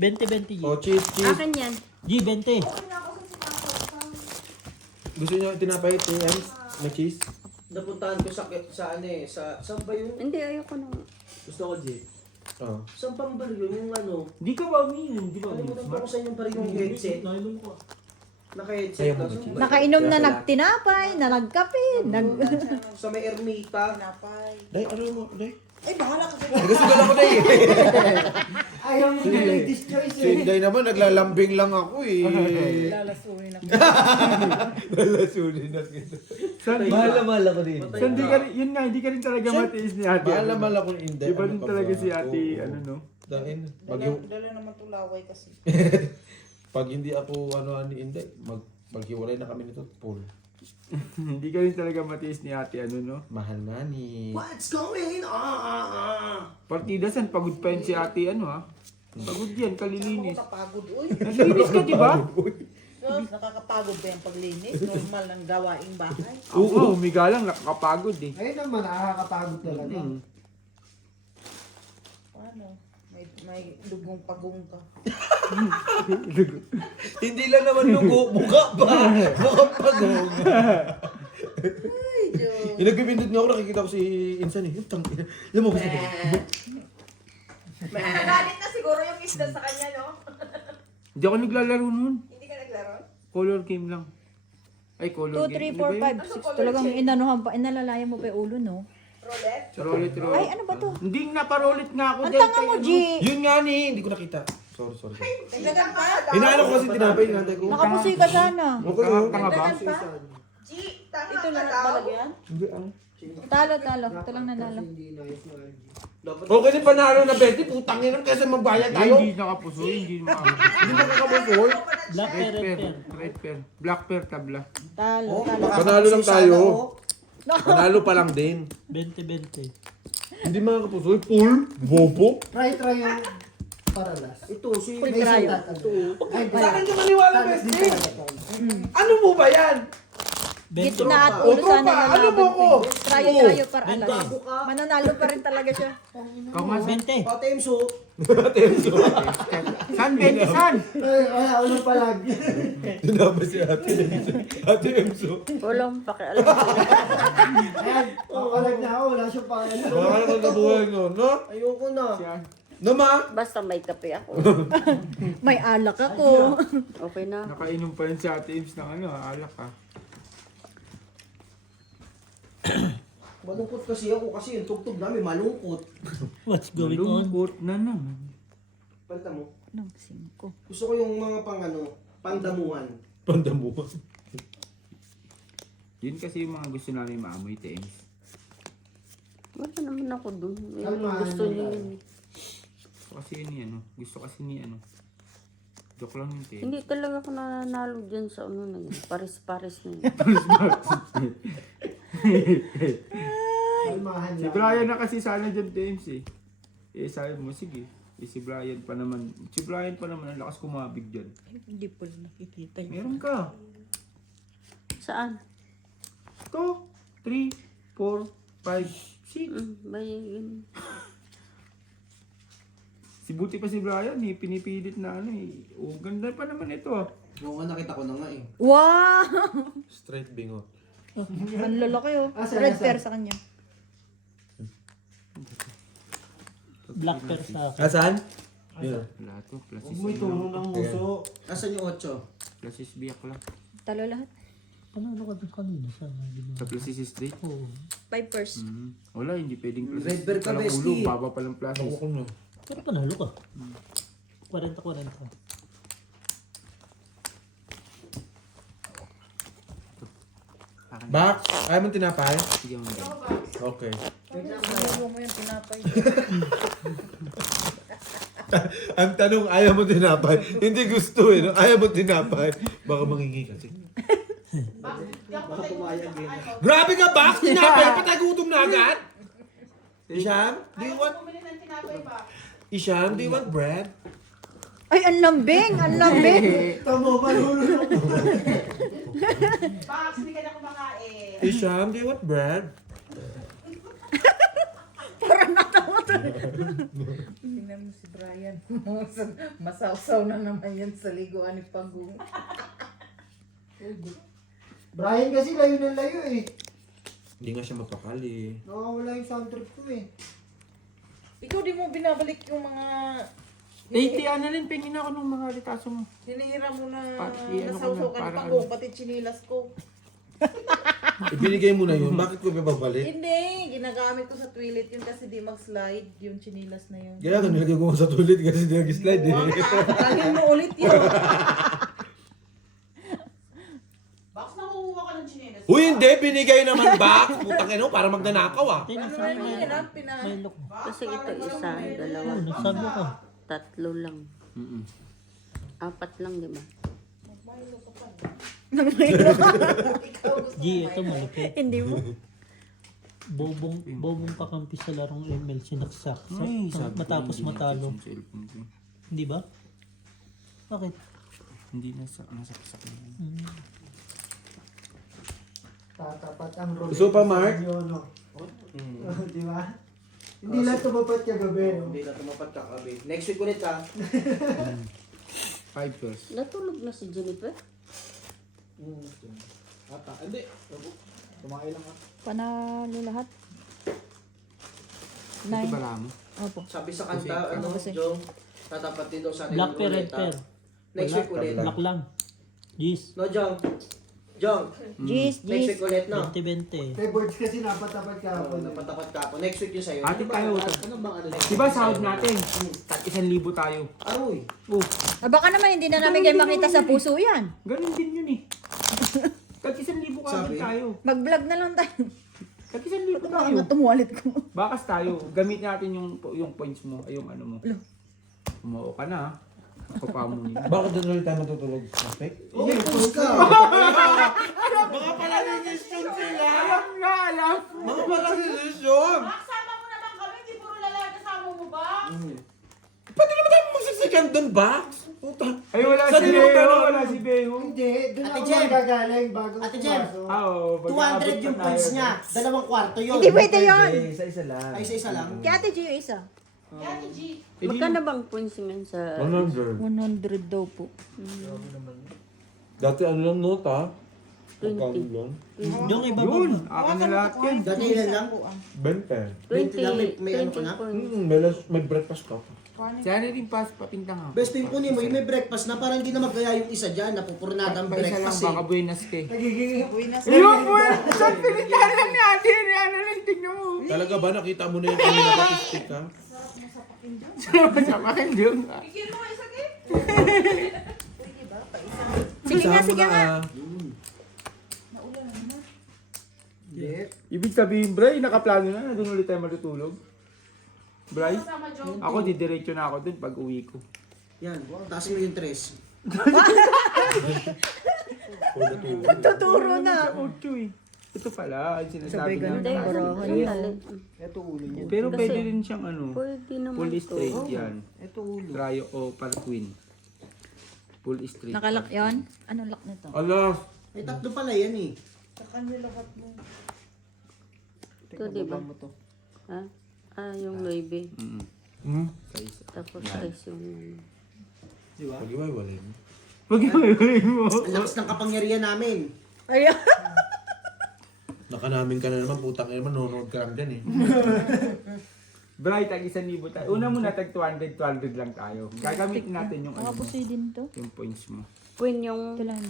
20-20 G. Oh, cheese. Akin yan. G, 20. Gusto niyo tinapay, TMs? May cheese? Napuntahan ko sa ano eh, saan ba yun? Hindi, ayoko nung... Gusto ko, Jay. Oo. Saan pang bar yun? Yung ano? Di ka ba umiinom? Di ba Kalimutan umiinom? ko kung saan yung bar yung headset. Nainom ko. Naka-headset Ayaw na. mo ba, Saan Jay? ba? Nakainom na nagtinapay, na nagkape, Sa may Ermita. Day, ano mo? Day? Ay, bahala ka. Nagasugal ako, Day. Ayaw mo yung latest choice Si Day naman, naglalambing lang ako eh. Lalasurin ako. Lalasunin na kita. Mahal na mahal ako din. Patay So, hindi na. ka rin, yun nga, hindi ka rin talaga matiis ni ate. Mahal ano, naman no? ako ni Inday. Iba rin Ano ka talaga ba? si ate, Oo. ano no? Dahil, Dala naman itong laway kasi. pag hindi ako ni Inday, maghiwalay na kami nito, full. Hindi ka rin talaga matiis ni ate, ano no? Mahal na ni... What's going on? Partida san, pagod pa yun si ate, ano ha? Pagod yan, kalilinis. Nakakapagod, uy. Naglinis ka, di ba? Nakakapagod ba yung paglinis? Normal ng gawaing bahay. Oo, humiga lang, nakakapagod eh. Ayun naman, nakakapagod talaga. Paano? May dugong pagong ka. Hindi lang naman lugo, mukha pa. Mukha pa gong. Ay, Diyos. Yung nagbibindot nga ako, nakikita ko si Insan eh. Yung tangina. Lumabas ako. Nagalit na siguro yung isda sa kanya, no? Hindi ako naglalaro nun. Hindi ka naglaro? Color game lang. Ay, color 2, 3, game. Ano ba yun? 4, 5, 6. Talagang inanuhan pa, inalalayan mo pa yung ulo, no? Roulette? Rolet, rolet. Ay, ano ba to? Hindi, naparolit nga ako. Ang dahil tanga kay mo, ano. G! Yun nga ni, hindi ko nakita. Sorry. Dagdagan pa? Inaano ko kasi tinapay yung nanday ko. Nakapusoy ka sana. Okay, oh. Tanga ba? Dagdagan pa? G, tama Ito ka lahat daw. balagyan? Hindi ah. Talo. Ito lang nanalo. Hindi nais na RG. Okay din panalo na 20, putang yan kaysa magbayad Ay, tayo. hindi nakapusoy, hindi makapusoy. Hindi makakabusoy. Black Red pair, red pair, pair. red pair. Black pair, tabla. Talo. Panalo lang tayo. Panalo pa lang din. 20-20. Hindi makakapusoy. Full. Bobo. Try yung paralas. Ito, si... Full May try. isang tatal. Ay, Sa akin ka maniwala, Talas din Bestie. talaga to. Ano mo ba yan? 20. Gitna at O, ulo sana tropa, ano mo nalaban ko? ko. Trayo para alas. Gago ka. Mananalo pa rin talaga siya. Ikaw nga, San. 20. Patemso. San, 20, San! Ay, wala, ulo pa lang. Tinapay si Ate Emso. Ate Emso. Walang pakialam. Ayan, papalag na ako, wala siyang pangalan. Baka naman kabuhay no, no? Ayoko na. Nama? Basta may kape ako. May alak ako. Okay na. Nakainom pa yun si ate Ims ng ano, alak ha. Malungkot kasi ako kasi yung tugtog namin malungkot. What's going on? Malungkot na naman. Palta mo. Anong 5? Gusto ko yung mga pandamuhan. Pandamuhan. Yun kasi yung mga gusto namin maamoy, Tems. Wala naman ako dun. May Kalmahan gusto lang niyo tayo. yun. Gusto kasi ni ano, gusto kasi ni ano. Joke lang yun, Tems. Hindi talaga ako nananalo dyan sa ano na yun. Paris-paris na yun. Kalmahan Si lang. Brian na kasi sana dyan, Tems eh. Eh, sabi mo, sige. Eh, si Brian pa naman, ang lakas kumabig dyan. Hindi po nakikita yun. Meron ka. Saan? 2, 3, 4, 5, 6. Bayan. Si buti pa si Brian eh, pinipilit na ano eh. Oh, ganda pa naman ito ah. Oo nga, nakita ko na nga eh. Wow! Straight bingo. Ang lalaki oh. Asa, Red asa? pair sa kanya. Black pair sa akin. Asan? Lahat to, plus Huwag mo itulong ng muso. Asan yung 8? plus is biyak lang. Talo lahat. Ano ka doon kanina? Sana, di ba? Sa plus is straight. Oo. 5 pairs. Wala, hindi pwedeng plus Red bear ka, palang bestie. ulo, baba palang plus is. Ako na. Pero panalo ka. 40-40. Bak, ayaw mo tinapay? Sige mo na. Okay. Ayaw mo yung tinapay. Ang tanong, ayaw mo tinapay? Hindi gusto eh. No? Ayaw mo tinapay? Baka mangingi kasi. Baka pumayag eh. Grabe ka, Bak! Tinapay! Patay gutom na agad! Isham, do you want... Isham, do you want bread? Ay, ang lambing! Ang lambing! Tamo, malulunok. Box, hindi ka na kumakain. Isham, do you want bread? Parang natawa. Tingnan mo si Brian. Masawsaw na naman yan sa liguan ni Pagong. Brian kasi layo ng layo eh. Hindi nga siya mapakali. Nakawala yung sound trip ko eh. Ikaw di mo binabalik yung mga Ano rin, pingin ako ng mga ritaso mo. hinihira mo na Pati ano nasawsaw ko na, ka ni parang Pagong, pati chinilas ko. Ibinigay mo na yun, bakit ko babalik? Hindi, ginagamit ko sa toilet yun kasi di mag-slide yung chinilas na yun. Kaya nilagay ko sa tulit kasi hindi nag-slide eh. Tangin mo ulit yun. Bakit nakukuha ka ng chinilas? Uy, hindi! Binigay naman back! Putang ino, para magnanakaw ah. Tingnan Ano sa na may, yun, pina... may look. Kasi ito isa, dalawa, Oh, nagsabi ko. tatlo lang. Apat lang, di ba? G, ito malupit. Hindi mo. Bobong kakampi sa larong ML sinaksak. Ay, sabi ko, Matapos hindi matalo. na yung cellphone ko. Hindi ba? Bakit? Hindi nasaksak na yun. Tatapat ang roulette. Gusto pa, Mark? Yun, no? Di ba? Hindi lang tumapat kagabi, no? Hindi na tumapat ka kabi. Next week ulit ha. 5 years. Natulog na si Jennifer. Ata, hindi. Tumakay lang ah. Panalo lahat. Ito 9. ba mo? Opo. Sabi sa kanta, ano, Kasi- Jong, tatapat din daw sa atin Black yung pair, red roulette, ha? pair. Next week ulit. Black lang. Gis. No, Jong. Jong, Jeez, next week ulit na. 20-20. Kay Boards kasi napatapat ka Oh, ako. napatapat ka po. Next week yun sa'yo. Ate tayo. Ano bang ano? Diba sahod natin? Tag 1,000 tayo. Aroy. Oh, Baka naman hindi na namin kayo makita sa puso yan. ganun din yun eh. Tag 1,000 ka Sabi? tayo. Mag-vlog na lang tayo. Tag 1,000 Baka tayo. nga tumuwalit ko. Bakas tayo. Gamit natin yung points mo. Ay, yung ano mo. Umuo ka na. Ako pa mo niya. Bakit doon ulit tayo matutulog? Perfect? Oh, post ka. Mga pala decision sila! Alam nga, alam. Mga pala decision! Sama mo naman kami, di puro lalaki kasama mo ba? Pwede naman tayo magsisikan doon ba? Puta. Ay, wala Saan si nila Beho. magtanong? Wala si Beho. Hindi, doon Ate ako Jem. magagaling bago Ate Jem. pumasok. Oo. 200 yung points niya. 2 kwarto yun. Hindi pwede yun. Isa-isa lang. Ay, isa lang. Kaya Ate Gio isa. Yan, G. Magkano bang points ngayon sa... 100. 100 daw po. Dati ano lang note ha? 20. lang? Yung iba ba? Yun. Akin na lahat yan. Dati ilan lang? 20. 20 lang, may ano ka na? 20 points. May breakfast ka. Sana rin papintang ako. Best thing kunin mo, yung may breakfast na parang hindi na magkaya yung isa dyan, napupurnadang Pa isa lang, breakfast baka eh. buenas ka eh. Nagiging... Yung po, saan pinintang lang natin? Ano lang, tingnan mo. Talaga ba nakita mo na yung kanina patistik ha? Sama kayo yung... Bigyan mo isa kay. Sige nga, Kasama sige na, nga. ah. Ibig sabihin, Bray, nakaplano na. Doon ulit tayo matutulog. Bray, Kasama Jong. ako didiretso na ako dun pag uwi ko. Yan, taas mo yung tres. Tuturo na. Ocho eh. Ito pala, ang Sabay sinasabi ganun niya. Hindi, barahan sandali. Ito ulo niya. Pero Kasi- pwede rin siyang ano, Pwede naman full to. straight yan. Ito ulo. Trio o par queen. Full straight. Nakalak yon. Anong lock nito? Ala, Ay, tatlo pala yan eh. Ito, di ba? Ha? Ah, yung Loewe. Size. Tapos size yung... pag-iwalay mo. Wag mo. Ang lakas ng kapangyarihan namin. Ayan. Nakanamin ka na naman, putang ina naman, nanonood ka lang dyan eh. Bray, tag 1,000 tayo. Una muna tag 200 lang tayo. Gagamitin natin yung ano mo, Nakapusoy din to. yung points mo. Queen yung... Ito lang.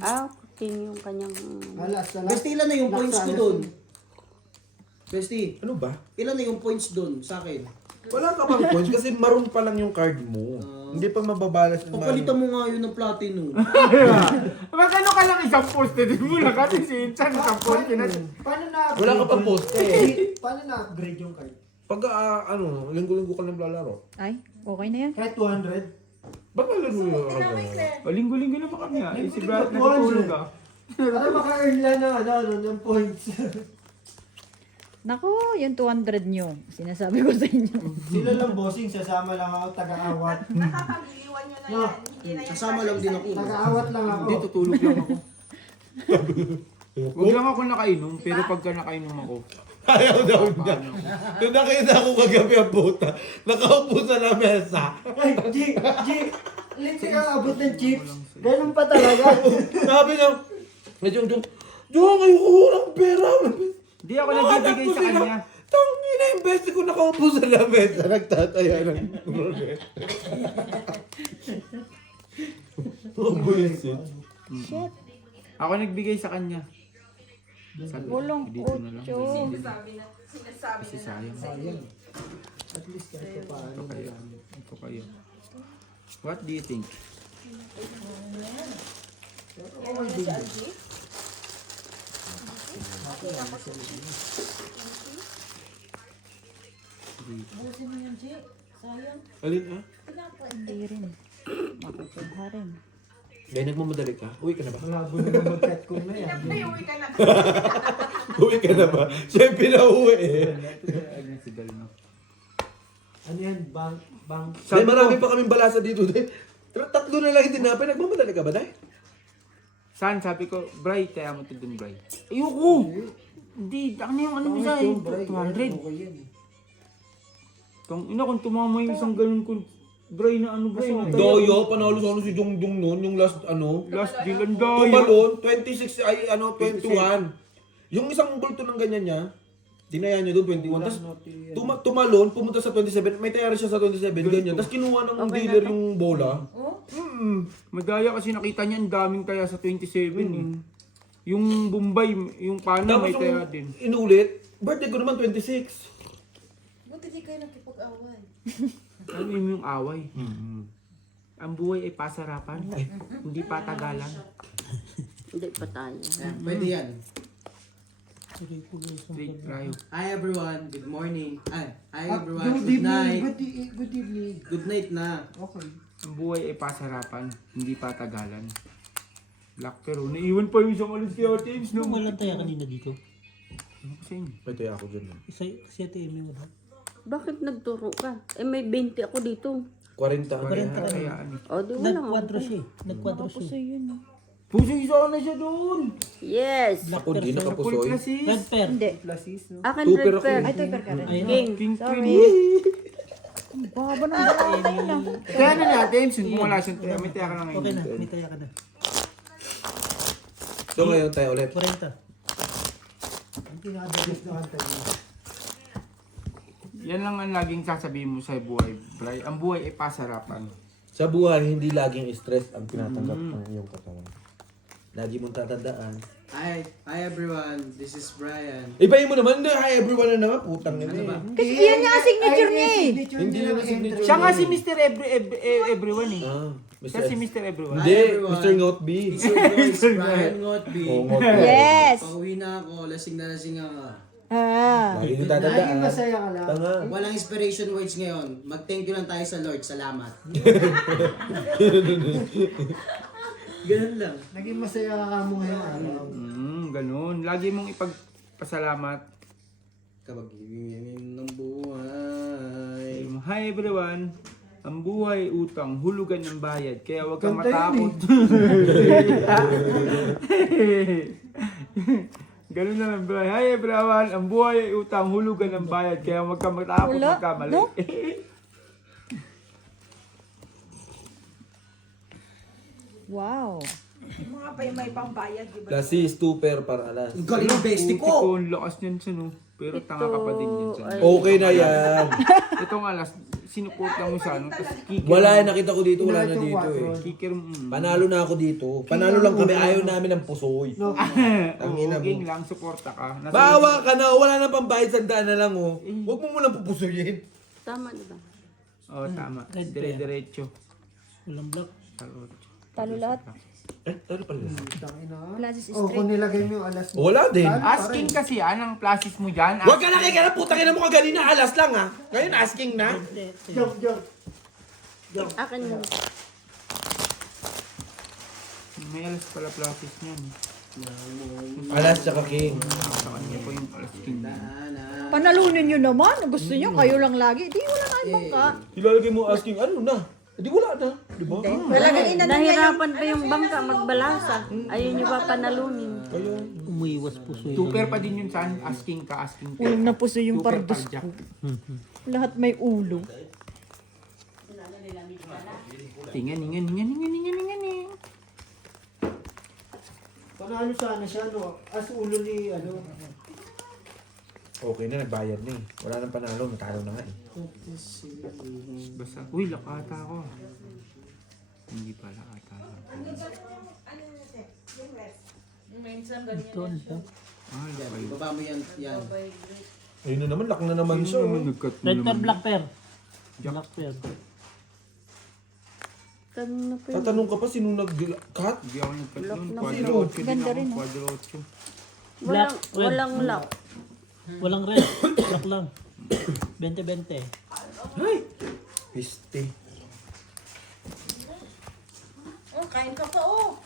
Queen yung kanyang... Alas, alas. Besti, ilan na yung points ko doon? Besti, Ano ba? ilan na yung points doon sa akin? Wala ka bang points kasi maroon pa lang yung card mo. Hindi pa mababalas ng Papalitan mo nga yun ng platinum. Magkano ka lang isang post? Hindi mo lang kasi si Inchan isang post. Paano na-upgrade? Wala ka pang post eh. Paano na-upgrade yung card? Pag linggo-linggo ka lang lalaro. Ay, okay na yan. Kahit 200? Ba't lalaro yung O linggo-linggo naman kami ah. Eh, si Brad natutulog ah. Para maka-earn lang ng points. Nako, yung 200 nyo. Sinasabi ko sa inyo. Sila lang bossing, sasama lang ako, taga-awat. Nakapag-iwan nyo na No. yan. Hindi na yan. Kasama lang din ako. Taga-awat lang ako. Hindi, tutulog lang ako. Huwag lang ako nakainom, pero pagka nakainom ako, Ayaw daw niya. Nung nakita ko kagabi ang puta, nakaupo sa lamesa. Ay, G, Lindsay ang abot ng chips. Ganun pa talaga. Sabi niya, medyo Jong, ayoko ng pera. Hindi ako nagbibigay sa kanya. Tangina, imbes ko nakaupo sa lamesa, nagtataya ng roulette. Ang buwisit. Shit. Ako nagbigay sa kanya. Sabi, Walang dito na lang. otso. Sinasabi Kasi na sayang. Sayang. At least kahit pa paano na lang. Ito kayo. What do you think? Alin ah? Hindi rin. Makukuha rin. Dahil nagmamadali ka, uwi ka na ba? Malabo na mag-cut ko na yan. Uwi ka na. Uwi ka na ba? Siya yung pinauwi eh. Si Galno. Ano yan? Bang. Dahil marami pa kaming balasa dito. Dahil tatlo na lang yung tinapay. Nagmamadali ka ba, Day? Saan? Sabi ko, Bray, kaya mo ito dun, Bray. Ayoko! Hindi, ano yung ano mo sa 200. Okay yan. Kung kung tumama yung isang ganun ko, Bray na ano, Bray. Doyo, panalo sa si Jong noon, yung last Last deal ang dayo. Tumalon, 26, ay ano, 21. Yung isang bulto ng ganyan niya, dinaya niya doon, 21. Tapos tumalon, pumunta sa 27, may tayari siya sa 27, ganyan. Tapos kinuha ng dealer yung bola. Madaya kasi nakita niya ang daming kaya sa 27 eh. Yung Bombay, yung Pana Tapos may taya din. yung inulit, birthday ko naman 26. Buti di kayo nakipag-away. Ano yung away? Ang buhay ay pasarapan, hindi patagalan. Hindi pa tayo. Pwede yan. Straight tayo. Hi everyone, good morning. Hi everyone, Good good evening. night. Good evening. Good night na. Okay. Ang buhay ay pasarapan, hindi patagalan. Black pero naiwan pa yung isang alis kay Ate Ames, no? Walang taya kanina dito. Ano kasi yun? May taya ako dyan. Isa, kasi Ate Amy wala. Bakit nagturo ka? Eh may 20 ako dito. 40 ako. Kaya, 40 ka kaya, na. O di wala nga. Nag-4 siya eh. Nag-4 Puso siya. yun. Puso isa na siya doon! Yes! Ako di Full nakapusoy. classes! Red pair. Hindi. Classes, no? Akin Super red ako. pair. Ay, typer ka rin. Ayun. King. King Sorry. Queen. Ang baba ng balata yun ah. Kaya na Ate Ames, kung wala siyang taya, may taya ka lang ngayon. Okay na, may taya ka na. So ngayon tayo ulit. 40. Ang pinakadalis na kanta niya. Yan lang ang laging sasabihin mo sa buhay, Bray. Ang buhay ay pasarapan. Sa buhay, hindi laging stress ang tinatanggap ng iyong katawan. Lagi mong tatandaan. Hi everyone, this is Brian. Ibahin mo naman, hi everyone na naman, putang ina eh. Kasi yan nga ang signature niya eh. Hindi yun ang signature. Siya nga si Mr. Everyone eh. Ah, Siya si Mr. Everyone. Hindi, Hi, everyone. Mr. Note B. It's your voice, Brian Ngotby. Oo, Note B. Yes. Pauwi na ako, lasing na lasing ako. Ah. Lagi nyo Laging tatandaan. masaya ka lang. Tanga. Walang inspiration words ngayon. Mag-thank you lang tayo sa Lord. Salamat. Ganun lang. Naging masaya ka mo ngayong araw. Ganun. Lagi mong ipagpasalamat. Kabag-ibig ng buhay. Hi everyone. Ang buhay utang, hulugan ng bayad. Kaya huwag kang Kanta yun matakot. Ganun na lang, bro. Hi everyone. Ang buhay ay utang, hulugan ng bayad. Kaya huwag kang matakot Wala. magkamali. No? Wow. Mga pa yung may pambayad, di ba? Klase, stupper para alas. Ang galing ng bestie Puti ko! Ang lakas niyan siya, no? Pero tanga ka pa din yan siya. ay- Okay na yan. Itong alas, sinuport lang mo siya, no? Tapos kicker. Wala yan, nakita ko dito, wala na Ito, dito eh. Kicker mo. Panalo na ako dito. Panalo lang kami, ayaw namin ng pusoy. No. Tangina Oo, mo. gang lang, suporta ka. Nasa- Bawa ka na, wala na pambayad, sandaan na lang oh. Huwag mo muna pupusuyin. Tama diba? Oo, tama. Red Dire-diretso. Walang block. Talo lahat. Eh, talo pala. Classes Oh, kung straight. nilagay mo yung alas mo. Wala din. Asking kasi yan, ang plasis mo dyan. Huwag ka nakikinig, putang ina mo kaganina, alas lang ha. Ngayon asking na. Joke. Akin yun. May alas pala plasis niyan. Alas tsaka king. Sa kanya po yung alas king. Panalunin nyo naman. Gusto nyo, kayo lang lagi. Di wala na ibang ka. Ilalagay mo asking, ano na? Hindi wala na. Di ba? Talagang inano niya yung... Nahirapan pa yung bangka magbalasa. Ayun nyo pa panalunin. Kaya, Umuiwas puso yun. Tuper pa din yun saan, asking ka. Ulam na puso yung Tuper pardos parjak. ko. Lahat may ulo. Tingan. Panalo sana siya, no? As ulo ni, ano, Okay na, nagbayad na eh. Wala nang panalo, natalo na nga eh. Basta, uy, lakata ko. Hindi pa lakata. Minsan Ito, ano siya? Ah, lakay. Baba mo yan. Ayun na naman, lock na naman siya. oh. Nagkat mo Red pair, naman. black pair. Black pair. Kanina pa yun. Tatanong ka pa, sino nag-cut? Hindi ako nagkat nun. Lock na Quadro 8 din Ganda ako. rin, oh. Quadro 8. Black, red. Walang lock. Walang red. Black lang. 20-20. Ay! Piste. Oh, kain ka pa oh.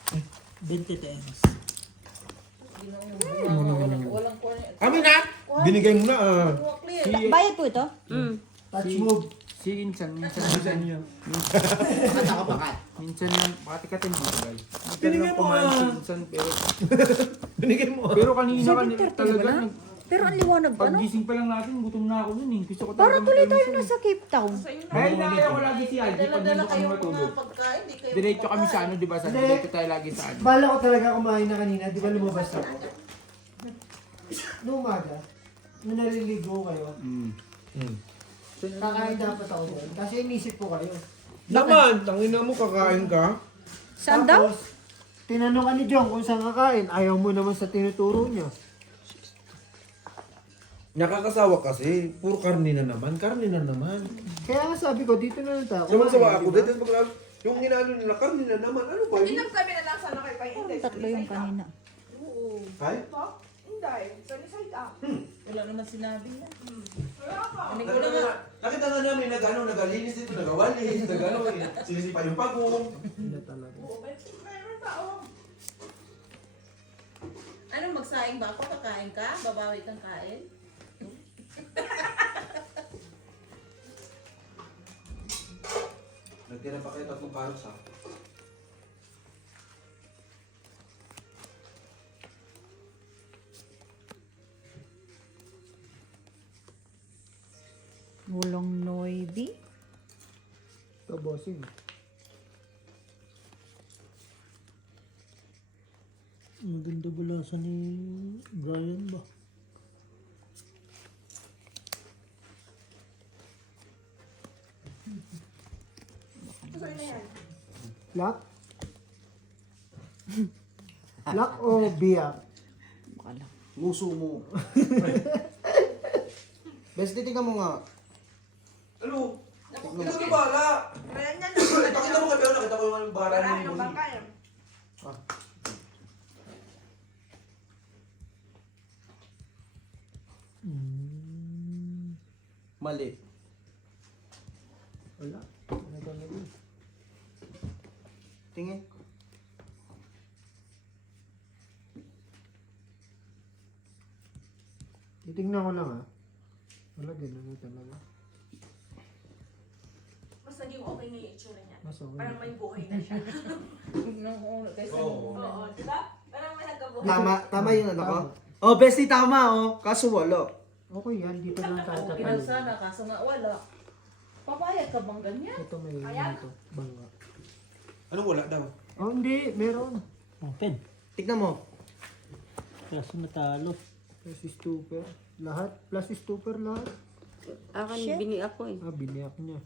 20 TMs. Walang kuha. Amin na! Binigay mo na ah. Bayad po ito? touch move. Si Insan, minsan yan. Kata ka bakat. Minsan lang, bakit ka dito guys? Minsan Binigay lang mo, kumain si ah. Insan, pero... Binigay mo ah. Pero kanina 7:30 talaga, naman, Pero ang liwanag pa, no? paggising pa lang natin, gutom na ako nun eh. Gusto ko Parang talaga tuloy tayo mag-almusal. nasa Cape Town. Kaya inakaya ko lagi si Algie pag Dala-dala nandun kami kayo matulog. mga pagkain. Di kayo Diretso kami sa ano, di ba? Sa Hindi. diretso tayo lagi sa ano. Bala ko talaga kumain na kanina, di ba lumabas ako? Noong umaga, nung naliligo kayo, kakain dapat ako doon. Kasi inisip ko kayo. Naman, tangina mo, kakain ka. Saan daw? Tapos, tinanong ka ni John kung saan kakain. Ayaw mo naman sa tinuturo niya. Nakakasawa kasi, puro karne na naman. Kaya nga sabi ko, dito na lang tayo. Sawa ako, Kumain, di ba? dito pag yung ginano nila, karne na naman. Ano ba yun? Inam kami na lang sana kayo pa-index. Tatlo yung kanina. Ay? Hindi. Sali-sali up. Wala naman sinabi na. Wala ka. Nakita nga namin, nag-alinis dito, nag-awalis, sinisipa yung pagong. Oo, mayroon tao. Ano, magsaing ba ako? Kakain ka? Babawi kang kain? Nagtira pa kayo 3 paros ha. Walang noibi. Ito, bossing. Ang ganda bulasan ni Brian ba? Lock? Lock o biyak? Nguso mo. Bes, titignan mo nga. Ano? Ito na bala! Kaya niya Nakita mo kayo, nakita ko yung bara Marami ni ng Bossing. bangkay. Mali. Wala. Tingin. Titignan ko lang ha. Wala, gano'n na talaga. Mas naging okay na yung itsura niya. Mas okay. Parang may buhay na siya. Nung una, kaysa Oo. nung una. Oo, di ba? Parang may nagkabuhay. Tama yung ano ko. Oh, bestie, tama oh. Kaso wala. Okay yan, dito lang tayo Okay tatalo. lang sana, kaso nga wala. Papayag ka bang ganyan? Ito may Ayan. ito, bangga. Anong wala daw? Oh, hindi, meron. Open. Tignan mo. Kaso natalo. Plus stupper. Lahat, plus stupper lahat. Akin, bini ako eh. Ah, biniyak niya.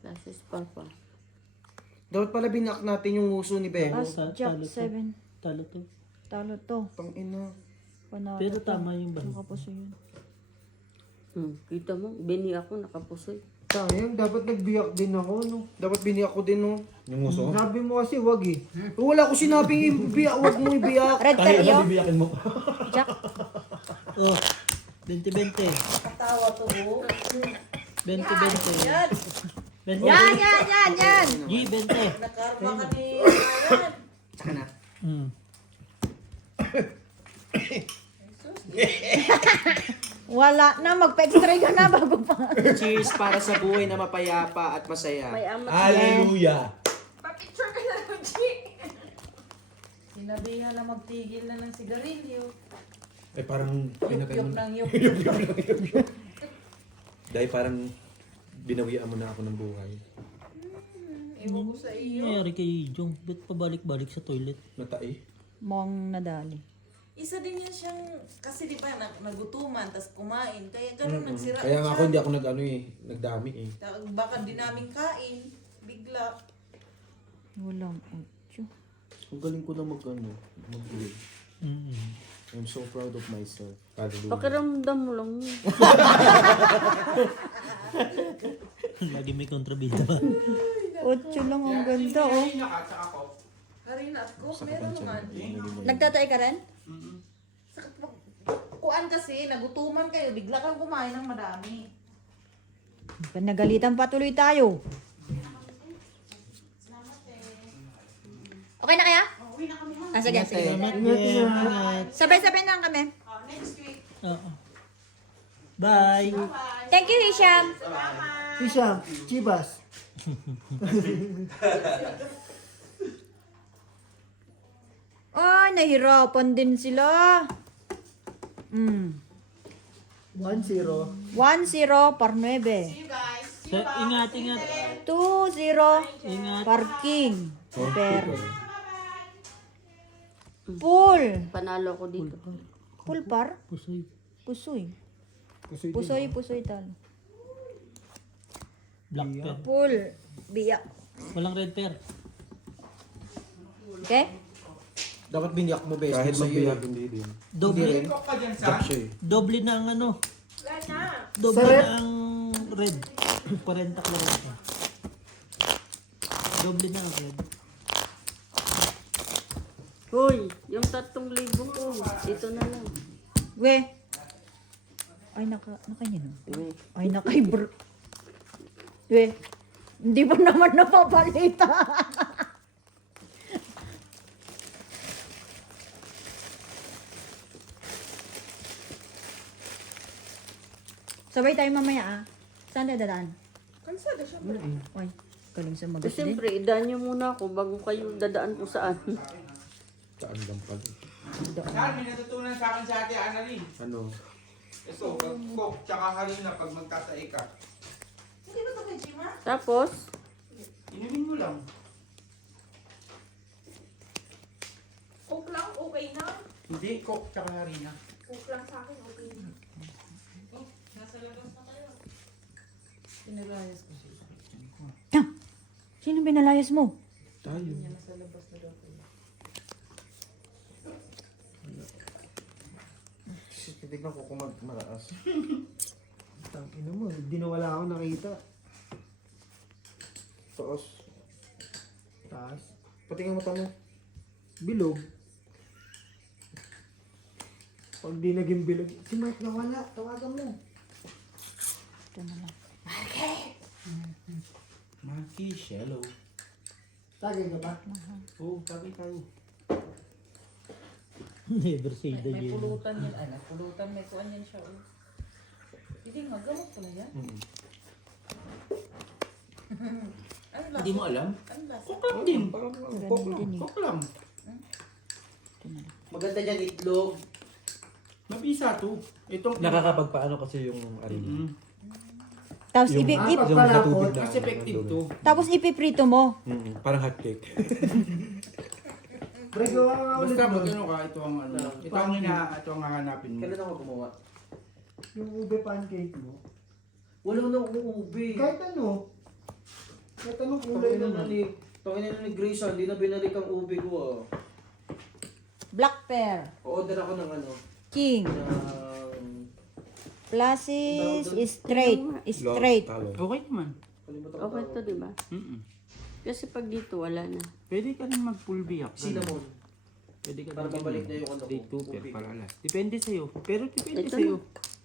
Classes papa. Dapat pala binak natin yung nguso ni Ben. As Jack Talo to. 7. Talo to. Talo to. Pang ina. Panalo Pero to. tama yung balik. Nakapuso yun. Kita mo, bini ako, nakapusoy. Sayang, dapat nagbiyak din ako, no? Dapat biniyak ko din no. Yung nguso? Sabi mo kasi wag eh. Wala ko sinabing ibiyak. Huwag mo ibiyak. Red Perio. bibiyakin mo. Jack. Oh, 20-20. Katawa to oh. 20-20. Yan! 20. Yan! G, 20. Nakarma ka ni Ryan. Tsaka na. Wala na, magpa-extray ka na bago pa. Cheers para sa buhay na mapayapa at masaya. May amat. Hallelujah! Pa-picture ka na lang, G. Sinabihan na magtigil na ng sigarilyo. Eh parang pinatay Yup-yup mo. ng yup-yup. Dahil parang binawian mo na ako ng buhay. Ewan ko sa iyo. Nangyari kay Jong, ba't pabalik-balik sa toilet? Natai. Mong nadali. Isa din yan siyang, kasi di ba, nagutuman, tas kumain. Kaya ganun nagsira. Kaya nga ako hindi ako nagdami eh. Baka di namin kain, bigla. Walang otso. Ang galing ko na mag-grill. I'm so proud of myself. Pakiramdam mo lang. Lagi may kontrabida. Otso lang ang ganda, oh. Harina ka, tsaka ako. Harina at coke, meron naman. Nagtatay ka rin? Kuan kasi, nagutuman kayo, bigla kang kumain ng madami. Nagalitan patuloy tayo. Okay na kaya? Uwi na kami ha. Ah, sige, sige. Salamat, Jem. Ingat. Sabay-sabay na lang kami. Next week. Oo. Bye. Thank you, Hisham. Hisham, Chivas. Ay, nahirapan din sila. 1-0. 1-0 par 9. See you guys. Ingat, ingat. 2-0 Ingat. parking. Per. Pool. Panalo ko dito. Pool par? Pusoy. Pusoy. Pusoy. Pusoy talo. Black pen. Pool. Biyak. Walang red pair. Okay? Dapat binyak mo, best. Kahit Sa iyo. magbiyag hindi din. Doble, Ikaw ka dyan, Jack San. siya eh. doble na ang ano. Wala na. Doble Sa red? na ang red. 40 klaro. Doble na ang red. Hoy, yung 3,000 ko, dito na lang. We. Ay, nakainin. Ay, nakaibro. We. Hindi ba naman napapalita? Sabay tayo mamaya ah. Saan tayo dadaan? Kansada siya. Ay, galing sa So, magas din. siyempre, idaan niyo muna ako bago kayo dadaan kung saan. Saan lang pag. San, may natutunan sa akin sa ate Annalyn. Ano? Ito, pag-cook, tsaka harina pag magtatay ka. Hindi ba ito kay Jima? Tapos, Inumin mo lang. Coke lang, okay na. Hindi, cook, tsaka harina. Coke lang sa akin, okay na. Nasa labas na kayo. Pinalayas ko siya. Ah, sino binalayas mo? Tayo. Nasa labas na daw ko. Titignan ko kung maraas. Tangina mo, di na wala ako nakita. Taas. Taas. Patingin mo tanong. Bilog. Pag di naging bilog, si Mark nawala, tawagan mo. Ito na lang. Maki, shallow. Tagay ka ba? Oo, tagay tayo. Never say the May game. pulutan yan. Ay, pulutan. May kuan yan siya. Oh. Hindi nga, gamot pala yan. Ano lasa? Hindi mo alam? Ano lasa? Cook lang din. Ganun din eh. Cook lang. Maganda dyan itlog. Mabisa to. Itong Nakakapagpaano kasi yung arena. Tapos, Yung- Pag Yung sa tubig palakot, na. mas effective to. tapos ipiprito mo. Parang hot cake. Pre, gawa nga ulit Basta nun. mag ano ka, ito ang ano. Ito ang hahanapin mo. Kailan ako gumawa? Yung ube pancake mo. Wala na akong ube. Kahit ano. Kahit anong kulay naman. Tangina na ni Grace, hindi na binalik ang ube ko ah. Black pear. O-order ako ng ano, King. ng... Plasis straight. Straight. Talo. Okay naman. Kalimutan ko okay tawag. to, di ba? Kasi pag dito, wala na. Pwede ka rin mag-full biyak. Cinnamon. Pwede ka Para babalik na yung ano ko. Straight to Ube. para last. Depende sa'yo. Pero depende Ito sa'yo.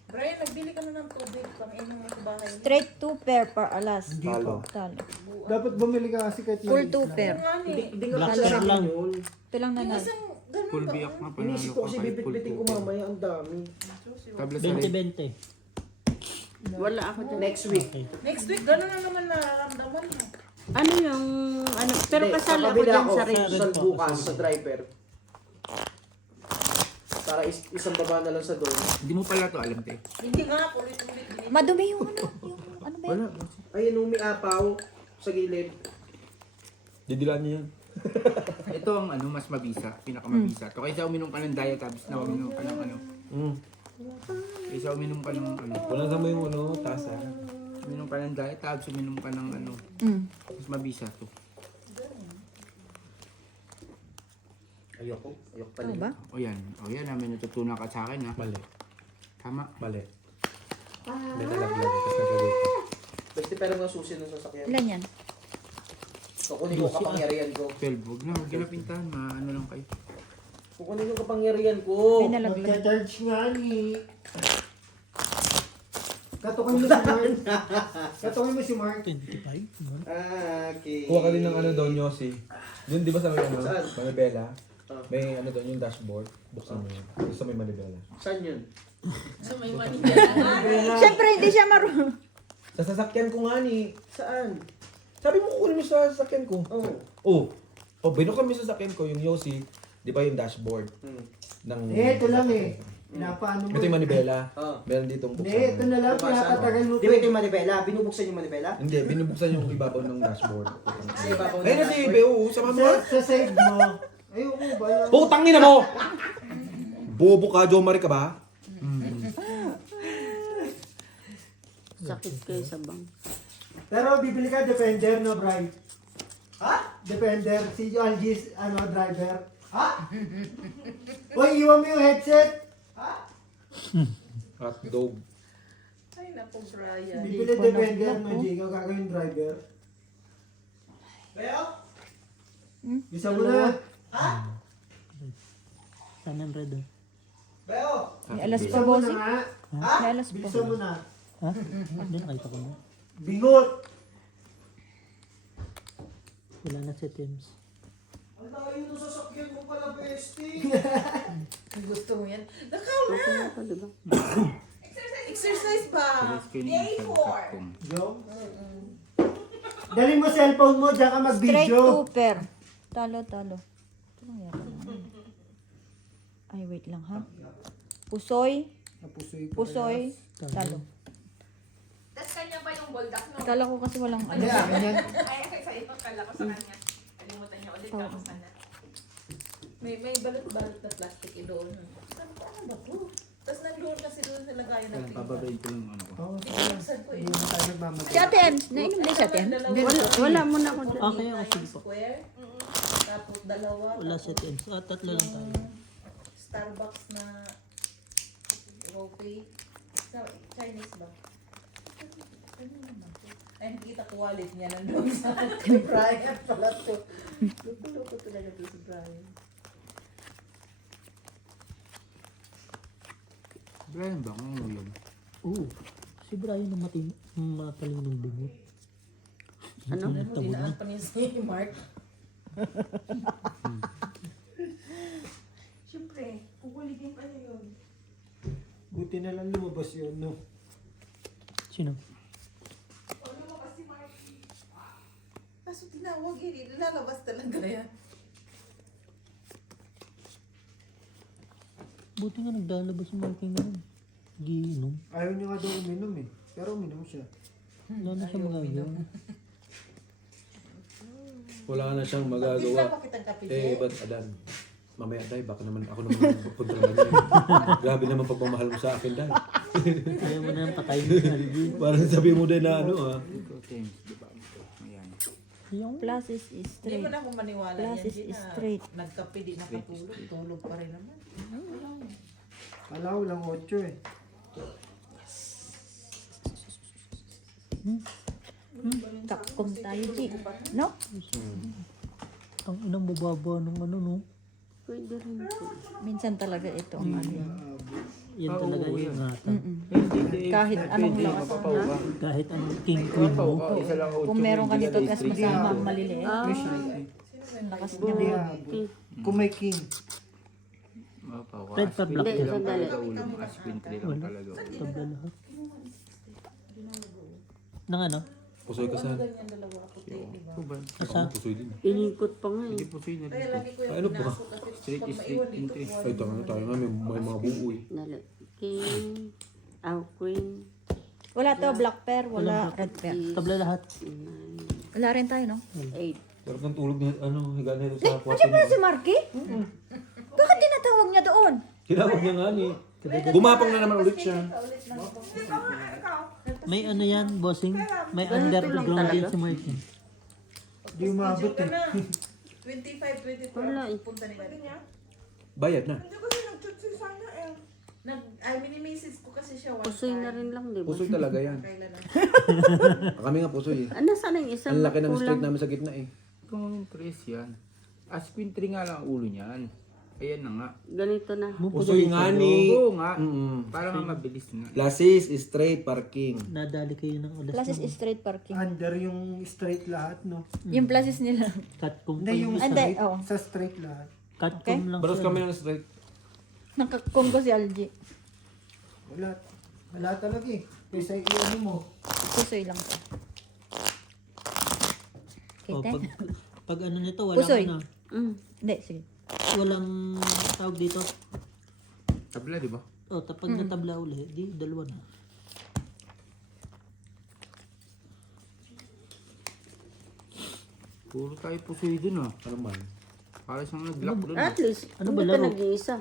Brian, nagbili ka na ng tubig. Pang-inom mo sa bahay. Straight 2 pair per alas. Talo. Talo. Dapat bumili ka kasi kahit Full maliit 2 lang. pair. Nga ni. Hindi nga Black kasi sa pepper akin lang. yun. Ito lang na Isang ganun Full ba? biyak nga panalo Inisip ko kasi kahit full bibit-bitin ko two. mamaya, ang dami. Tabla sa rin. 20-20. Wala ako dyan. Next week. Okay. Next week, gano'n na naman nararamdaman mo. Ano yung, ano, pero Hindi, kasali ako kakabila dyan ako sa rin. sa bukas, sa driver. Para isang baba na lang sa door. Hindi mo pala to alam, te. Hindi nga, ulit-ulit din. Madumi yung ano. Yung ano ba Wala. yun? Ayun, may apaw sa gilid. Didilaan niya yan. Ito ang ano, mas mabisa. Pinakamabisa. To kaysa uminom ka ng diatabs na uminom ka ng ano. Kaysa uminom ka ng ano. Walang sama yung ano, tasa. Uminom ka ng diatabs, uminom ka ng ano. Mas mabisa to. Ayoko pala. Ano ba? O yan. O yan, may natutunan ka sa akin ha. Mali. Tama. Mali. May nalaglag. Tapos nagagawin. Basta pero mga susi ng sasakyan. Ilan yan? Kukunin ko kapangyarihan ko. 12. Huwag na, huwag na pintahan. Maano lang kayo. Kukunin ko kapangyarihan ko. May nalaglag. Magka-charge nga ni. Katukin mo si Mark. Katukin mo si Mark. 25. Ano? Okay. Kuha ka din ng ano doon, Yossi. Yun, di ba sa may ano, Saan? manibela? Oh. May ano doon, yung dashboard. Buksan mo yun. Sa may manibela. Saan yun? So may money yan. Siyempre, hindi siya marunong. Sa sasakyan ko nga ni. Saan? Sabi mo kukunin mo sa sasakyan ko. Oh. Oh, binuksan mo yung sasakyan ko, yung Yossi. Di ba yung dashboard? Ng... Ito lang eh. Pinapaano mo. Ito yung manibela. Oh. Meron ditong Hindi, buksan. ito na lang. Pinapatagal mo. Di ba ito yung manibela? Binubuksan yung manibela? Hindi, binubuksan yung ibabaw ng dashboard. Ay, babaw Ayun na si Beo, sama mo. Sa side mo. Ayoko ba lang. Putang ina mo! Bobo ka, Jomari ka ba? Sakit kayo sa bang. Pero bibili ka Defender, no, Bri? Ha? Defender. Si Algis, driver. Ha? Uy, iwan mo yung headset. Hotdog. Ay, naku, Brian. Bibili Defender, no, Jigo. Gagawin driver. Beo? Bisa mo na. Sana ang red. Beo? May alas Bisa pa, mo na bossing. nga. May alas pa. Bisa mo na. Ha? Hindi, nakita ko na. Bingot. Wala na si Tems. Ang layo ng sasakyan mo pala, bestie. Gusto mo yan? Nakaw na! Ako, di ba? Exercise ba? Alas kayo ng isang sakong. Joe? Dali mo cellphone mo, diyan ka Straight mag-video. tooper. Talo. Ito lang yata. Ay, wait lang ha. Pusoy. Pusoy. Talo. Tapos kanya pa yung boldak, no? Akala ko kasi walang ano. Hindi, akin yan. Ay, sa iyo, kala ko sa kanya. Kalimutan niya ulit, kamusta na. May balot-balot na plastic doon. Ano ba to? Tapos nandoon kasi doon sa lagayan ng pinto. Pababayin ko lang ano ko. Oo, Pinagsan ko hindi na tayo nagmamadali. Si Ate Ems. Nainom din si Ate Ems. Wala muna ako dyan. Okay, ako sige po. Square. Tapos dalawa. Wala si Tems. Tatlo lang tayo. Starbucks na Rope. Sa Chinese ba? Ano naman to? Ay, nakita ko wallet niya nandun sa Brian pala to. Luto-luto talaga to si Brian. Brian ba? Kung ano yun? Oo. Si Brian ang matalinong bingot. Ano? Dinaan pa niya si Mark. Siyempre, kukuligin pa niya yun. Buti na lang lumabas yun, no? Sino? Kaso tinawag yun, lalabas talaga yan. Buti nga naglalabas yung marking na yun. Giinom. Ayaw niya nga daw uminom eh. Pero uminom siya. Wala na siya magagawa. Wala na siyang Hindi magagawa. ka pakitang kape, Eh, Jen. ba't Adan? Mamaya, Day, baka naman ako naman magpuntralan mo. Grabe naman pagmamahal mo sa akin, Day. Kaya mo na yung patayin mo sa sarili. Parang sabi mo din na ano, ha? Ikaw, James. Di ba? Ayan. Yung Plus is Hindi straight. mo na ako maniwala Plus yan, is Jen, na straight. nagkape, di nakatulog. Tulog pa rin naman. Kala ko lang 8 eh. Kapkong tayo, G. No? ang inang bababa ng ano, no? Pwede rin po. Minsan talaga ito ang ano. Yan talaga yung ingatan. Kahit anong lakas na. Kahit ang king queen mo. Isa lang Kung meron ka nito, tapos masama ang maliliit. Lakas niya. Hindi aabot. Kung may king. Red pa black Hindi, yan. sandali. As queen 3 lang talaga. Tabla lahat. Nang ano? Pusoy ka sana. Ganyan dalawa puti, di ba? Ito ba? Ako, pusoy din. Inikot pa nga Hindi eh. po siya Kaya lagi ko yung Ano ba? pinasok kasi Straight pag is maiwan straight dito, into kuha Ay, tayo nga, may mga buo eh. Dali. King. Queen. Wala to, black pear, wala red pear. Tabla lahat. Wala rin tayo, no? 8. Sarap ng tulog na, higa na ito sa Nandiyan kwarto pala niya. si Marky? Bakit tinatawag niya doon? Tinawag niya nga ni. Gumapang na naman ulit siya. ulit ng May ano yan, bossing? May underground din si Martin. Di umabot eh. 25, 24, Wala eh. punta nila. Bayad na. Minimisis ko kasi siya one Pusoy na time. rin lang, di ba? Pusoy talaga yan. Kailan lang. Kami nga pusoy eh. Ano sana yung isang Ang laki ng kulang? straight namin sa gitna eh. Kung tres yan. As queen 3 nga lang ang ulo niyan. Ayan na nga. Ganito na. Pusoy nga ni. Oo nga. Mm-mm. Para nga mabilis nga. Lasis, straight, parking. Nadali kayo ng alas Plus ng is straight parking. Under yung straight lahat, no? Yung pluses nila. catcom pa Hindi, yung yung isa. Hindi, straight. oo. Sa straight lahat. Catcom lang Baros siya. kami ng straight. Nakakong ko si Algie. Wala. Wala talaga eh. Kaysa iyan mo. Pusoy lang to. Oh, Okay, pag ano nito, walang Pusoy. ano. Hindi, sige. Walang tawag dito. Tabla, di ba? Oh, tapag natabla uli, di dalawa na. Puro tayo pusoy dun ah. Ano man? Para siyang nag-block dun. At least, Ano ba hindi ka laro? nag-iisa.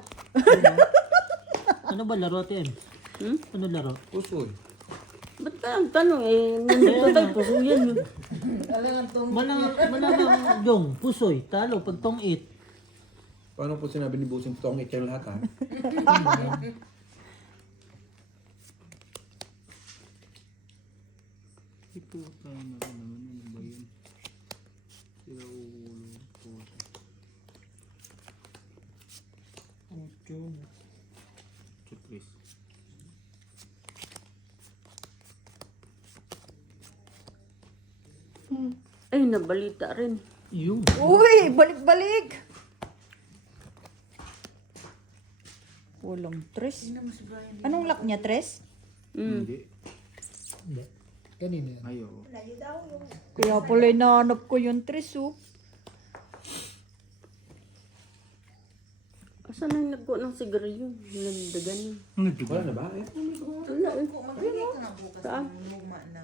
Ano ba laro, Tien? Ano laro? Pusoy. Ba't ka ang tanong eh? Nandito tayo, puso yan. Malamang dong, pusoy, talo, pag tong it. Paano po sinabi ni Busing tong ityan lahat ha? Ito tayo na rin naman. Ano ba yun? Sila ulo. Chupris. Ay, nabalita rin. Yung. Uy, balik-balik! Walang tres. Anong lock niya, tres? Hindi. Hindi. Kanina yan. Ayaw. Kaya pala inaanap ko yung tres, oh. Asan na yung nagpo ng sigarilyo? Nagdagan yun. Wala na ba? Eh? Wala eh. Magbigay ka nga bukas Saan? ng luma na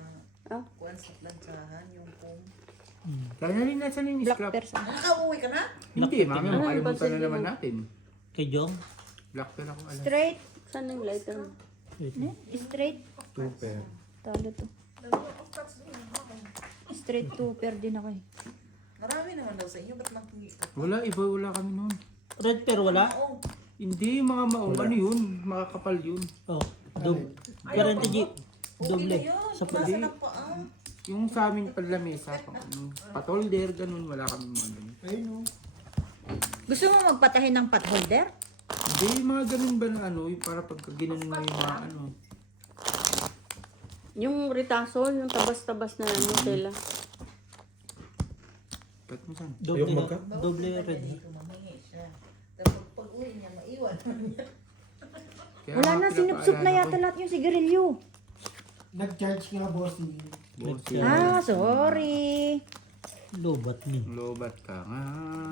Ah? kuwan sa plantsahan, yung pong. Kaya na rin nasa yung Black scrap. pear sa... Nakauwi ka na? Hindi, mami, Ano, makalimutan na pansin naman mo? natin. Kay Jong? Black pear ako alam. Straight. Saan yung lighter? Straight. Super. Talo to. Straight two pair din ako eh. Marami naman daw sa inyo, ba't magpingi ka? Wala, iba wala kami noon. Red pear wala? Oo. Hindi, mga maong ano yun, makakapal yun. Oh, guarantee G. Okay na Doble. yun. Sa Nasa ng paa. Yung sa amin pala mesa, ano, patolder, ganun, wala kami mga ganun. Ayun no. Gusto mo magpatahin ng pot holder? Hindi, mga ganun ba na ano, yung para pagka ginanon mo yung mga ano. Yung ritasol, yung tabas-tabas na ano, tela. Ba't mo saan? Doble, Ayoko magka? doble red. Dito mamingi siya. Tapos pag uwi niya, maiwan niya. Kaya Wala nga na, sinupsup na pinapaalala yata ko, lahat yung sigarilyo. Nag-charge nga boss ni. boss, Ah, sorry. Lobat ni. lobat ka nga.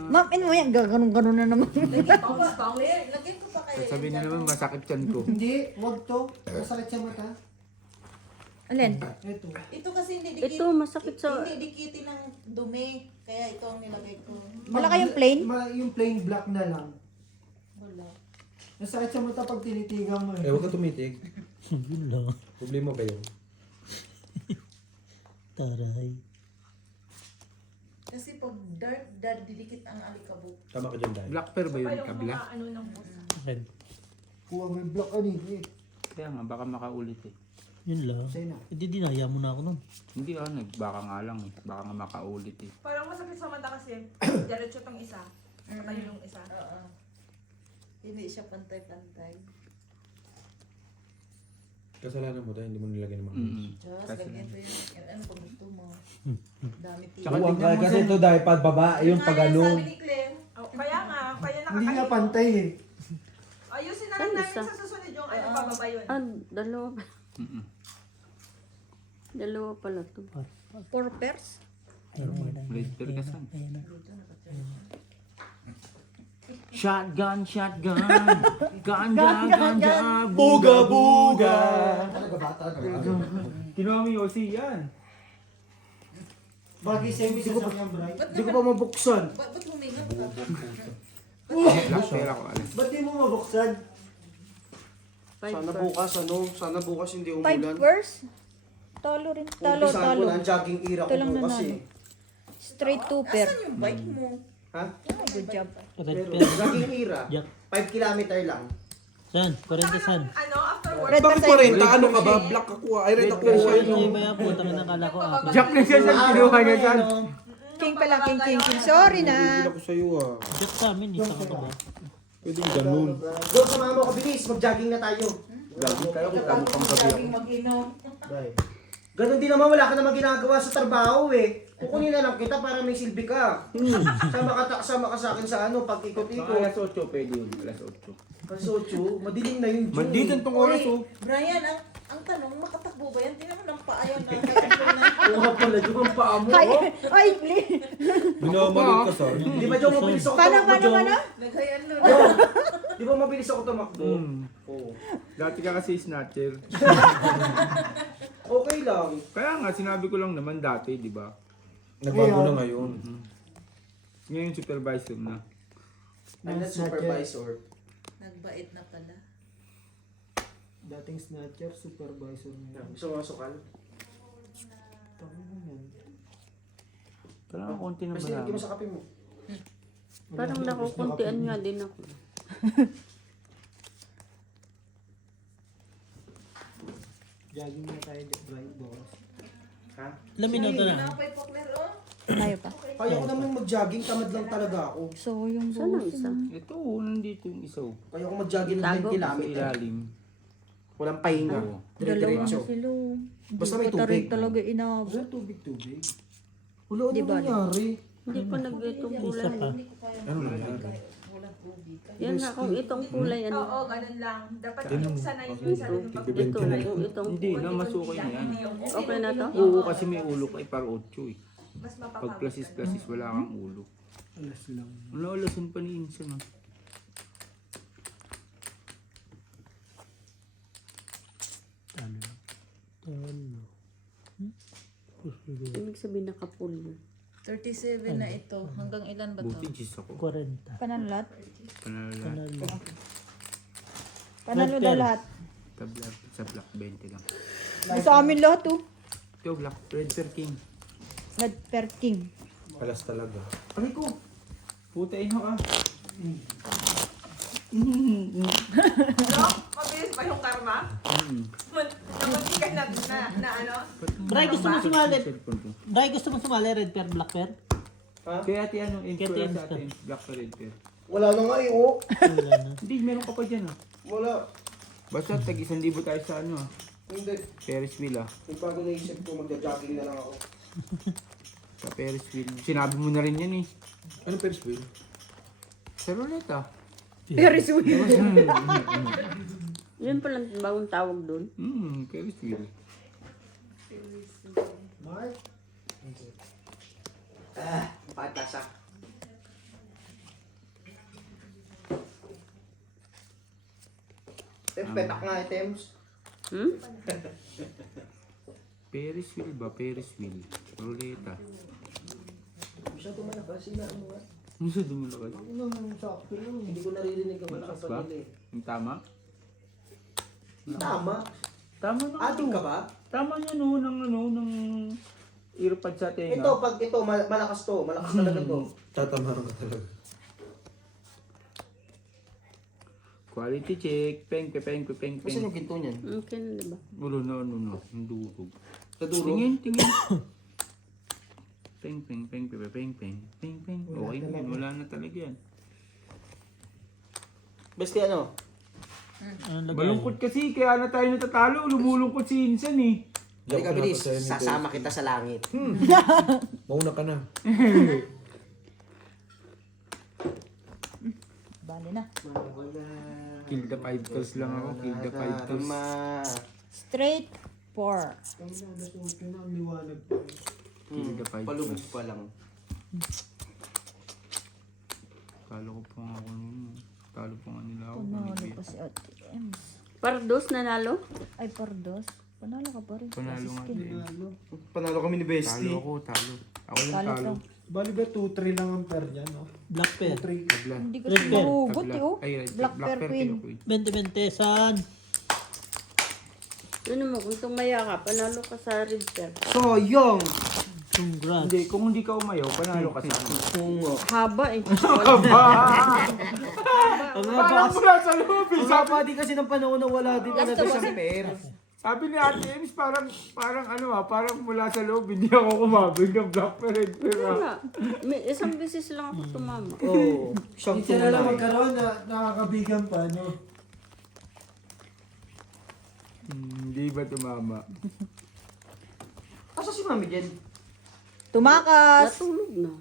Ma'am, mo yan, gaganon-ganon na naman. Lagyan ko pa kayo. Sabi na naman, masakit yan ko. Hindi, wag to. Masakit sa mata. Alin? Ito. Ito kasi hindi dikit. Ito, masakit sa... Hindi dikitin ng dumi. Kaya ito ang nilagay ko. Wala kayong plain? Yung plain black na lang. Wala. Masakit sa mata pag tinitigan mo eh. Eh, huwag ka tumitig. Yun lang. Problema ba yun? Taray. Kasi pag dark, didikit ang alikabok. Tama ka dyan dahil. Black pear ba yun, kabla? Red. Kuha may black ano eh. Kaya nga, baka makaulit eh. Yun lang. Sa'yo na. Hindi, dinaya mo na ako nun. Hindi nagbaka nga lang eh. Baka nga makaulit eh. Parang masakit sa mata kasi diretso tong isa. Patay yung isa. Oo. Hindi siya pantay-pantay. Kasalanan mo dahil hindi mo nilagyan ng mga Diyos, Kasi lagyan ko yung ano kung gusto mo. Dami Tsaka tira. tingnan mo kasi dyan. ito dahil pababa, yung Sabi pagano. ni Clem, Oh, kaya nga, kaya Hindi nga nakakalito. pantay eh. Ayusin na Saan lang namin isa? sa susunod yung ano, bababa yun. Ah, dalawa. Dalawa pala to. 4 pairs. Red pair ka saan? Shotgun, shotgun. Ganja, ganja. Buga, buga! Talaga ba? Talaga ba? Kinuha mo yung Yossi yan. Bagay semi sa sakyan, Bray. Hindi ko pa mabuksan. Ba't humingap ka? Black pair ako, alas. Ba't di mo mabuksan? 5 Sana pairs. bukas sana bukas hindi 5 umulan. pairs. Talo rin. Talo, Umpisahan talo. ko na ang jogging era ko Ito lang bukas nanalo. eh. Straight 2 pair. Asan yung bike mo? Ha? Oh, good job. Red Pero pair. jogging era, Jack. 5 kilometer lang. Saan? 40 saan? Ano, after work? Red Bakit pa sa'yo. 40? Ano ka ba? Black ako ah. Ay, red ako. Ay, ba yan? Puta ka na kala ko ako. Jack na siya sa kinuha niya dyan. King pala, king. Sorry na. Hindi ako sa'yo ah. Jack sa amin, isa ka ba? Pwede ganun. Doon sa mama ko bilis, mag-jogging na tayo. Jogging tayo kung ano pang gabi ako. Laging mag-inom. Ganun din naman, wala ka naman ginagawa sa trabaho eh. Kukunin na lang kita para may silbi ka. Sama ka sa akin sa ano, Baka pag-ikot-ikot. alas 8 pwede yun, alas 8. Kasi 8, madilim na yun. June. Manditan tong oras oh. Brian, ang tanong, makatakbo ba yan? Tingnan mo ng paa yan. Nakakatawa na. Oo nga pala, June, ang paa mo. Ay, oh. ay, please. Binamalit ka sa Di ba, June, mabilis ako Paano, tumakbo, June? Naghayan nun. Di ba mabilis ako tumakbo? Oo. Dati ka kasi snatcher. Okay lang. Kaya nga, sinabi ko lang naman dati, di ba? Nagbago na ngayon. Ngayon supervisor na. I'm not supervisor. Nagbait na pala. Dating snatcher, supervisor niya. Gusto mo masukal? Kailangan konti na Kasi ba hindi mo sa kape mo. Parang nakukuntian nga din ako. Jogging na tayo, Bray, boss. Ha? Ilang minuto na? Napay Pokler, oh. Ayaw pa. Kaya ko naman mag-jogging, tamad lang talaga ako. So, yung Saan ang buhos. isa? Ito, nandito yung isa oh. Kaya ko mag-jogging ng 10 Tago. Sa kilometer. ilalim. Walang pahinga. Oo. Dalawa Dire-diretso. na sila. Basta may Hindi ko tubig. talaga inabot. Wala tubig-tubig. Wala, ano Di ba? nangyari? Hindi pa nag-itong kulay. Isa pa. Ano na yan? Yan nga, kung itong kulay, ano. Oo, ganun lang. Dapat yung sanay yung sa rin pag Itong Hindi na, masukay na yan. Okay na to? Oo, kasi may ulo ka, para 8 eh. mas Pag mapapagod. plasis-plasis, wala kang ulo. Alas lang. Wala, alasan pa ni Insan ah. Talo. Talo. Ibig sabihin nakapul na. 37 na ito. Hanggang ilan ba to? Buti G's ako. 40. Panalo lahat? Panalo lahat. Panalo. Panalo Red daw pair. lahat. Sa black 20 lang. Sa amin lahat oh. Ito, black red pair king. Red pair king. Alas talaga. Aray ko. Puta ino ka. No? Mabilis ba yung karma? Namunti ka na ano? Bray, gusto mo sumali? Cellphone ko. Bray, gusto mo sumali? Red pair, black pair? Kaya ati ano, influence Kaya sa atin, black pair, red pair. Wala na nga eh, oh. Wala na. Hindi, meron ka pa dyan ah. Wala. Basta tag 1,000 tayo sa ano ah. Hindi. Ferris wheel ah. Yung bago naisip ko, magja-jogging na lang ako. Sa Ferris wheel. Sinabi mo na rin yan eh. Ano Ferris wheel? Sa roulette ah. Ferris wheel. Yun palang bagong tawag doon. Ferris wheel. Mark? Patasa. Petak nga items. Hmm? Ferris wheel ba? Ferris wheel. Roulette ah. Masyado malakas, sinaan mo nga. Ano sa dumulakad? Ano nang sakto lang eh. Hindi ko naririnig ang Malakas usapan ba? nila eh. Yung tama? Tama. Tama na. Ating ka ba? Tama niya no, ng earpod sa tenga. Ito, pag ito, malakas to. Malakas talaga to. Tatamahan ka talaga. Quality check. Peng, peng, peng, peng, Kasi peng. yung ginto niyan. Okay na, diba? Ulo na, ang durog. Sa dulo. Tingin, tingin. Peng, peng, peng, peng, peng, peng, peng, peng. Okay na yan, wala na talaga yan. Besti ano? Ano lagay? Malungkot kasi, kaya na tayo natatalo. Lumulungkot si Insan eh. Hindi ka bilis. Sasama kita sa langit. Mauna ka na. Bali na. Kill the 5 calls lang ako, kill the 5 calls. Straight 4. Ang nasukin na, ang liwanag pa. Kill the 5 Palubog plus. pa lang. Talo ko pa nga ako nun. Talo pa nga nila ako. Panalo pa si Ate Ems. Pardos nanalo? Ay, Pardos. Panalo ka pa rin. Panalo nga din. Panalo kami ni Talo Bestie. ako, talo. Ako lang Talo talo. ka. Bali ba 2-3 lang ang pair niyan, no? Black pair. 2-3. Tabla. Hindi ko Red siya pair. mahugot Tabla. eh, oh. Ay, red Black Pear Queen. kayo, Queen. 20-20, saan? Ano mo, kung tumaya ka, panalo ka sa red pair. Sayang! Congrats. Hindi, kung hindi ka umayaw, panalo ka sa akin. Haba eh. Parang mula sa loob eh. Ang haba din kasi ng panahon na wala din Last talaga of siyang pair. Sabi ni Ate Ems, parang parang mula sa loob, hindi ako kumabig ng black pa red pair. Wala. Isang beses lang ako tumama. Oo. Siyang Isa na lang tunay. magkaroon na nakakabigan pa, no? Hindi ba tumama? Asa si Mami Jen? Tumakas! Natulog na.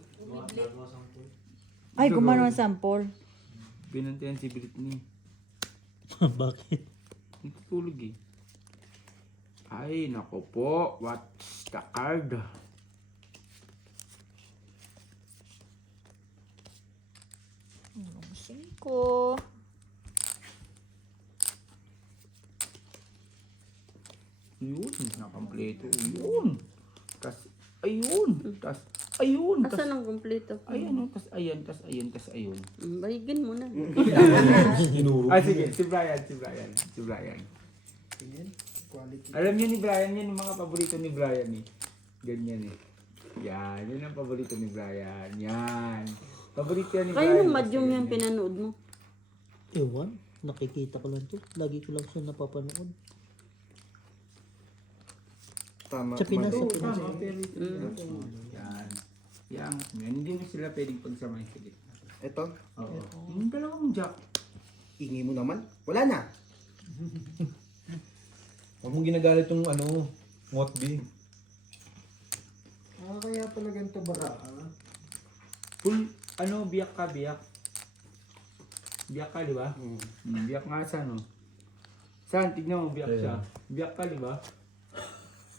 Ay, gumano ang sample. Binantayan si Britney. Bakit? Natutulog eh. Ay, nako po. What's the card? Ko. Yun, nakampleto. Yun. Tas, ayun. Tas, ayun. Tas, Asan ang kumpleto? ayan. Tas, ayan. Tas, ayan. Tas, ayun. Bahigin mo na. Inuro. Ah, sige. Si Brian. Alam niyo ni Brian, yan yung mga paborito ni Brian eh. Ganyan eh. Yan, yun ang paborito ni Brian. Yan. Paborito yan ni Brian. Kayo nung madyong yung pinanood mo. Ewan, nakikita ko lang to. Lagi ko lang siya napapanood. Tama. Sa Pinas. Oo, tama. Pero ito yan. Yan. Hindi mo sila pwedeng pagsamahin sa gitna. Ito. Oo. Yung dalawang jack. Ingay mo naman. Wala na. Huwag mong ginagalit yung ngot B. Kaya pala ganito bara, ha? Full, biyak ka, biyak. Biyak ka, di ba? Biyak nga sa Saan? Tignan mo, biyak siya. Biyak ka, di ba?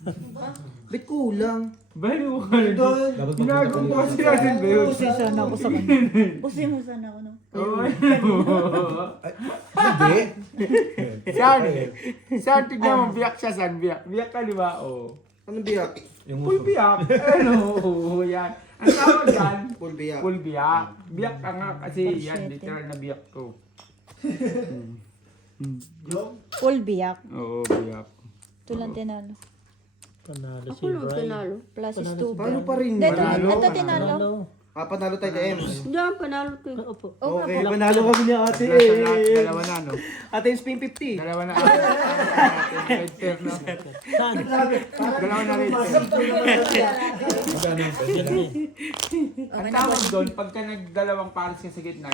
Ba't kulang? Bali mo ka na doon. Dapat Ginagawa ko kasi natin ba yun? Pusin sana ako sa kanya. Pusin mo sana ako, no? Oo. Hindi. Saan? Saan? Tignan mo, biyak siya, saan? Biyak. Biyak ka, di ba? Oo. Anong biyak? Yung Full biyak. Oo, yan. Ang tawag yan, Full biyak. full biyak. Biyak ka nga kasi yan, literal na biyak ko. Full biyak. Oo, biyak. Ito lang tinalo. Panalo si Ako lang Brian. pinalo. Plus is Panalo 2. Paano pa rin? Ito, Panalo, ito tinalo. Panalo. Panalo tayo kay Ems. Hindi ako panalo ko eh. Opo. Okay, panalo kami ni Ate Nasa lahat, dalawa na, no? Ate Ems pin 50. Dalawa na. Red pair na. Saan? Dalawa na red pair. Yan eh. Ang tawag doon, pagka nagdalawang pares ka sa gitna,